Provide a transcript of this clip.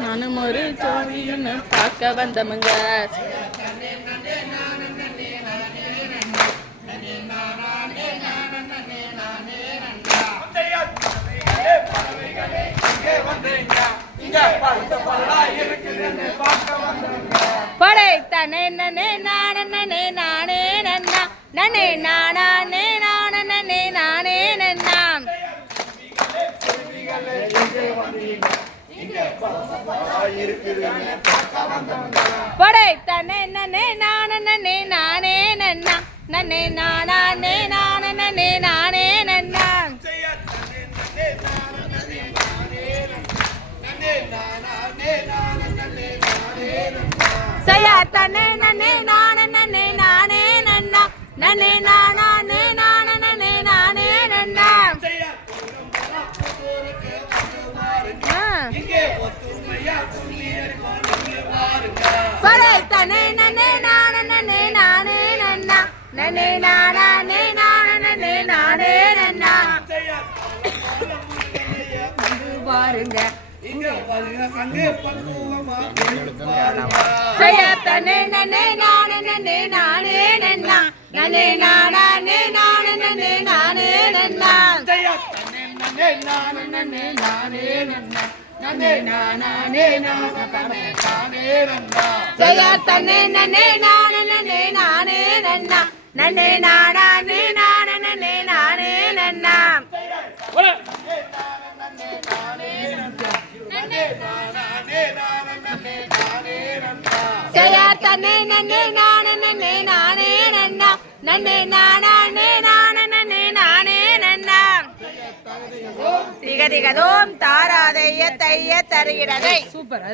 நானும் ஒரு ஜோடின்னு பார்க்க வந்தவங்க. படை தனே நனே நானே நானே நன்னா நனே நானே நானே நானே நன்னா படை தனே நனே நானே நானே நன்னா நனே நானே நானே நானே நன்னா சயா தனே நனே நானே நானே நன்னா நனே நானே நானே நானே நன்னா படை தனே நனே நானே நானே நன்னா நனே நானே நானே நானே நன்னா பாருங்க சயா தனே நனே நானே நானே நன்னா நனே நானே நானே நானே நன்னா சயா தனே நனே நானே நானே நன்னா நனே நானே நானே நானே நன்னா சயா தனே நனே நானே நானே நன்னா நனே நானே நானே நானே நன்னா சயா தனே நனே நானே நானே நன்னா நனே நானே நானே நானே நன்னா திக திகதோம் தாராதைய தைய தருகிறதை. சூப்பர்.